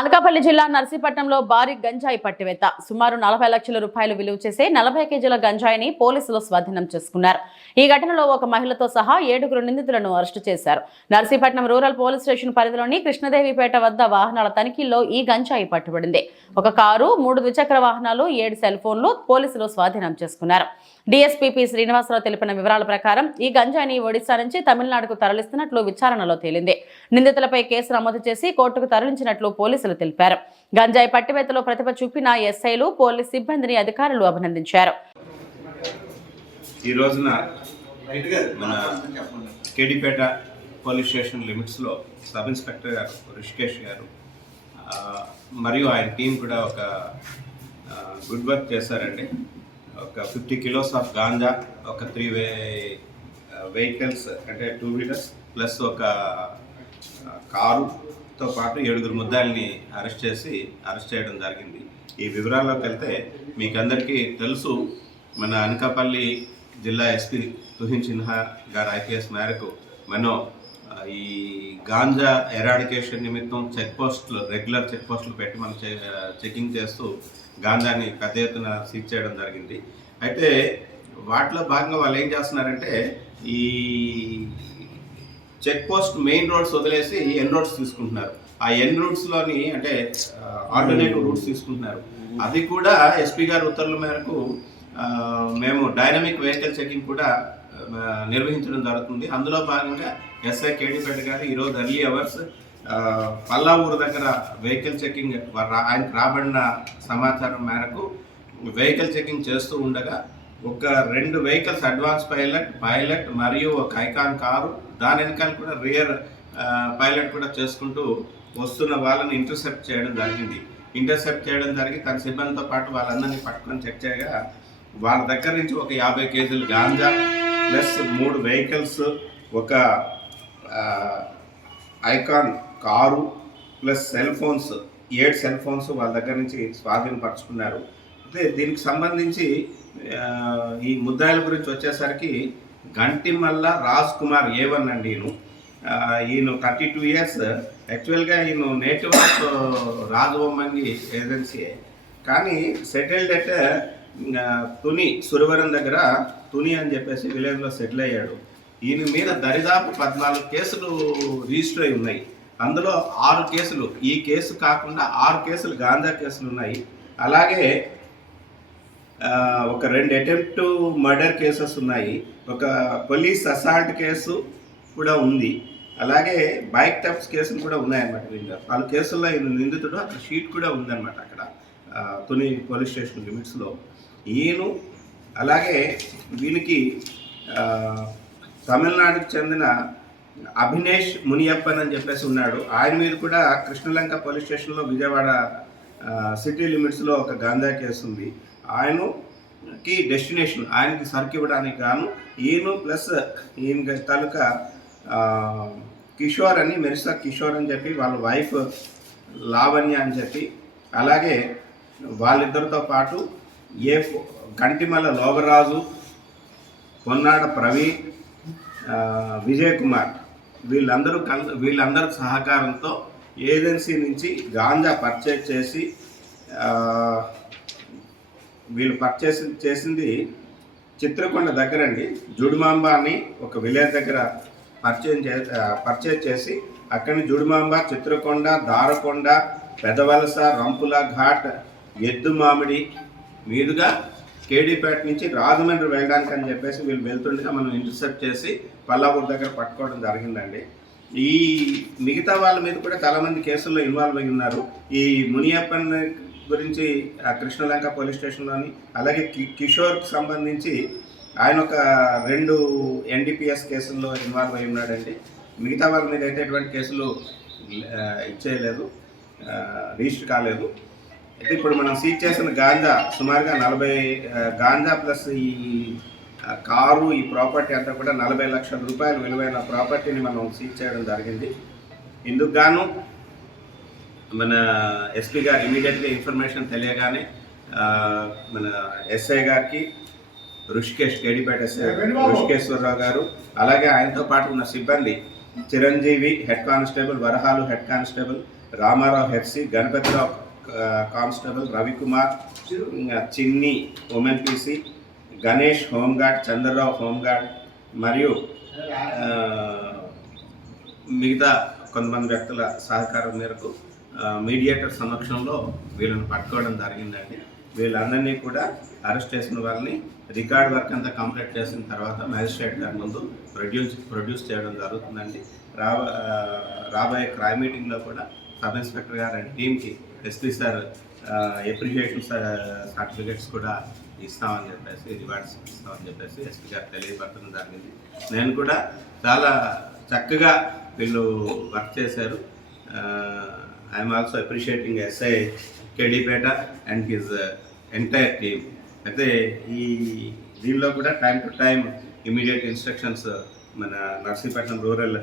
అనకాపల్లి జిల్లా నర్సీపట్నంలో భారీ గంజాయి పట్టివేత. సుమారు 40 లక్షల రూపాయలు విలువ చేసే 40 కేజీల గంజాయిని పోలీసులు స్వాధీనం చేసుకున్నారు. ఈ ఘటనలో ఒక మహిళతో సహా 7 నిందితులను అరెస్టు చేశారు. నర్సీపట్నం రూరల్ పోలీస్ స్టేషన్ పరిధిలోని కృష్ణదేవిపేట వద్ద వాహనాల తనిఖీల్లో ఈ గంజాయి పట్టుబడింది. ఒక కారు, 3 ద్విచక్ర వాహనాలు, 7 సెల్ ఫోన్లు పోలీసులు స్వాధీనం చేసుకున్నారు. డీఎస్పీ శ్రీనివాసరావు తెలిపిన వివరాల ప్రకారం ఈ గంజాయిని ఒడిశా నుంచి తమిళనాడుకు తరలిస్తున్నట్లు విచారణలో తేలింది. నిందితులపై కేసు నమోదు చేసి కోర్టుకు తరలించినట్లు పోలీసులు తెలిపారు. గంజాయి పట్టివేతలో ప్రతిభ చూపిన ఎస్ఐలు, పోలీస్ సిబ్బందిని అధికారులు అభినందించారు. ఈ రోజున మన కేడిపేట పోలీస్ స్టేషన్ లిమిట్స్లో సబ్ ఇన్స్పెక్టర్ గారు రిషికేష్ గారు మరియు ఆయన టీం కూడా ఒక గుడ్ వర్క్ చేశారండి. ఒక 50 కిలోస్ ఆఫ్ గాంజా, ఒక 3 వెహికల్స్ అంటే 2 వీలర్స్ ప్లస్ ఒక కారుతో పాటు 7 ముద్దాయిల్ని అరెస్ట్ చేయడం జరిగింది. ఈ వివరాల్లోకి వెళ్తే మీకు అందరికీ తెలుసు, మన అనకాపల్లి జిల్లా ఎస్పీ తుహిన్ సిన్హా గారు ఐపీఎస్ మేరకు మనం ఈ గాంజా ఎరాడికేషన్ నిమిత్తం రెగ్యులర్ చెక్ పోస్టులు పెట్టి మనం చెకింగ్ చేస్తూ గాంజాని పెద్ద ఎత్తున సీజ్ చేయడం జరిగింది. అయితే వాటిలో భాగంగా వాళ్ళు ఏం చేస్తున్నారంటే ఈ చెక్ పోస్ట్ మెయిన్ రోడ్స్ వదిలేసి ఎన్ రోడ్స్ తీసుకుంటున్నారు. ఆ ఎన్ రూట్స్లోని అంటే ఆల్టర్నేటివ్ రూట్స్ తీసుకుంటున్నారు. అది కూడా ఎస్పీ గారి ఉత్తర్వుల మేరకు మేము డైనమిక్ వెహికల్ చెకింగ్ కూడా నిర్వహించడం జరుగుతుంది. అందులో భాగంగా ఎస్ఐ కేడిపేట గారు ఈరోజు ఎర్లీ అవర్స్ పల్లావూరు దగ్గర వెహికల్ చెకింగ్ ఆయనకు రాబడిన సమాచారం మేరకు వెహికల్ చెకింగ్ చేస్తూ ఉండగా ఒక 2 వెహికల్స్ అడ్వాన్స్ పైలట్ మరియు ఒక ఐకాన్ కారు, దాని వెనకాల కూడా రియర్ పైలట్ కూడా చేసుకుంటూ వస్తున్న వాళ్ళని ఇంటర్సెప్ట్ చేయడం జరిగి తన సిబ్బందితో పాటు వాళ్ళందరినీ పట్టుకొని చెక్ చేయగా వాళ్ళ దగ్గర నుంచి ఒక 50 కేజీలు గాంజా ప్లస్ 3 వెహికల్స్, ఒక icon car plus cell phones 7 cell phones వాళ్ళ దగ్గర నుంచి స్వాధీనపరుచుకున్నారు. అయితే దీనికి సంబంధించి ఈ ముద్దాయిల గురించి వచ్చేసరికి గంటిమల్ల రాజ్ కుమార్ A1 అండి. ఈయన 32 ఇయర్స్. యాక్చువల్గా ఈయన నేటివ్ ఆఫ్ రాజవొమ్మంగి ఏజెన్సీయే, కానీ సెటిల్డ్ అట్ తుని సురవరం దగ్గర తుని అని చెప్పేసి విలేజ్లో సెటిల్ అయ్యాడు. ఈయన మీద దరిదాపు 14 కేసులు రిజిస్టర్ అయి ఉన్నాయి. అందులో 6 కేసులు, ఈ కేసు కాకుండా 6 కేసులు గాంజా కేసులు ఉన్నాయి. అలాగే ఒక 2 అటెంప్ట్ మర్డర్ కేసెస్ ఉన్నాయి. ఒక పోలీస్ అసాల్ట్ కేసు కూడా ఉంది. అలాగే బైక్ థెఫ్ట్స్ కేసులు కూడా ఉన్నాయన్నమాట. వాళ్ళ కేసుల్లో ఈయన నిందితుడు, అక్కడ షీట్ కూడా ఉందన్నమాట అక్కడ తుని పోలీస్ స్టేషన్ లిమిట్స్లో ఈయన. అలాగే వీనికి తమిళనాడుకు చెందిన అభినేష్ మునియప్పన్ అని చెప్పేసి ఉన్నాడు. ఆయన మీద కూడా కృష్ణలంక పోలీస్ స్టేషన్లో విజయవాడ సిటీ లిమిట్స్లో ఒక గాంజా కేసు ఉంది. ఆయనకి డెస్టినేషన్ ఆయనకి సరుకు ఇవ్వడానికి గాను ఈయన ప్లస్ ఈయన తాలూకా కిషోర్ అని, మెరిసా కిషోర్ అని చెప్పి వాళ్ళ వైఫ్ లావణ్య అని చెప్పి, అలాగే వాళ్ళిద్దరితో పాటు గంటిమల్ల లోగరాజు, పొన్నాడ ప్రవీణ్, విజయ్ కుమార్ వీళ్ళందరూ సహకారంతో ఏజెన్సీ నుంచి గాంజా పర్చేజ్ చేసి వీళ్ళు చేసింది చిత్రకొండ దగ్గర అండి. జుడిమాంబ అని ఒక విలేజ్ దగ్గర పర్చేజ్ చేసి అక్కడి జుడిమాంబ, చిత్రకొండ, దారకొండ, పెదవలస, రంపుల ఘాట్, ఎద్దు మామిడి మీదుగా కేడీపేట నుంచి రాజమండ్రి వెళ్ళడానికి అని చెప్పేసి వీళ్ళు వెళ్తుండగా మనం ఇంటర్సెప్ట్ చేసి పల్లాపూర్ దగ్గర పట్టుకోవడం జరిగిందండి. ఈ మిగతా వాళ్ళ మీద కూడా చాలామంది కేసుల్లో ఇన్వాల్వ్ అయి ఉన్నారు. ఈ మునియప్పన్ గురించి కృష్ణలంక పోలీస్ స్టేషన్లోని, అలాగే కిషోర్కి సంబంధించి ఆయన ఒక 2 NDPS కేసుల్లో ఇన్వాల్వ్ అయి ఉన్నాడండి. మిగతా వాళ్ళ మీద అయితే ఎటువంటి కేసులు ఇచ్చేయలేదు, రిజిస్టర్ కాలేదు. అయితే ఇప్పుడు మనం సీజ్ చేసిన గాంజా సుమారుగా 40 గాంజా ప్లస్ ఈ కారు, ఈ ప్రాపర్టీ అంతా కూడా 40 లక్షల రూపాయల విలువైన ప్రాపర్టీని మనం సీజ్ చేయడం జరిగింది. ఇందుకు గాను మన ఎస్పీ గారు ఇమీడియట్గా ఇన్ఫర్మేషన్ తెలియగానే మన ఎస్ఐ గారికి కేడిపేట ఎస్ఐ ఋషికేశ్వరరావు గారు, అలాగే ఆయనతో పాటు ఉన్న సిబ్బంది Chiranjeevi head constable, Varahalu head constable, Ramarao హెర్సి, Ganapathirao constable, Ravikumar Chinni women PC, Ganesh home guard, Chandrarao home guard మరియు మిగతా కొంతమంది వ్యక్తుల సహకారం మేరకు మీడియేటర్ సమక్షంలో వీళ్ళని పట్టుకోవడం జరిగిందండి. వీళ్ళందరినీ కూడా అరెస్ట్ చేసిన వాళ్ళని రికార్డ్ వర్క్ అంతా కంప్లీట్ చేసిన తర్వాత మ్యాజిస్ట్రేట్ గారి ముందు ప్రొడ్యూస్ చేయడం జరుగుతుందండి. రాబోయే క్రైమ్ మీటింగ్లో కూడా సబ్ ఇన్స్పెక్టర్ గారు అండ్ టీమ్కి ఎస్పీ సార్ అప్రిషియేషన్ సర్టిఫికేట్స్ కూడా ఇస్తామని చెప్పేసి, రివార్డ్స్ ఇస్తామని చెప్పేసి ఎస్పీ గారు తెలియపరచడం జరిగింది. నేను కూడా చాలా చక్కగా వీళ్ళు వర్క్ చేశారు. I'm also appreciating SI Kedipeta and his entire team. అయితే ఈ దీనిలో కూడా time to time immediate instructions మన నర్సీపట్నం రూరల్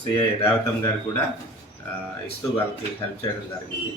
సిఐ రేవతం గారు కూడా ఇస్తూ వాళ్ళకి హెల్ప్ చేయడం జరిగింది.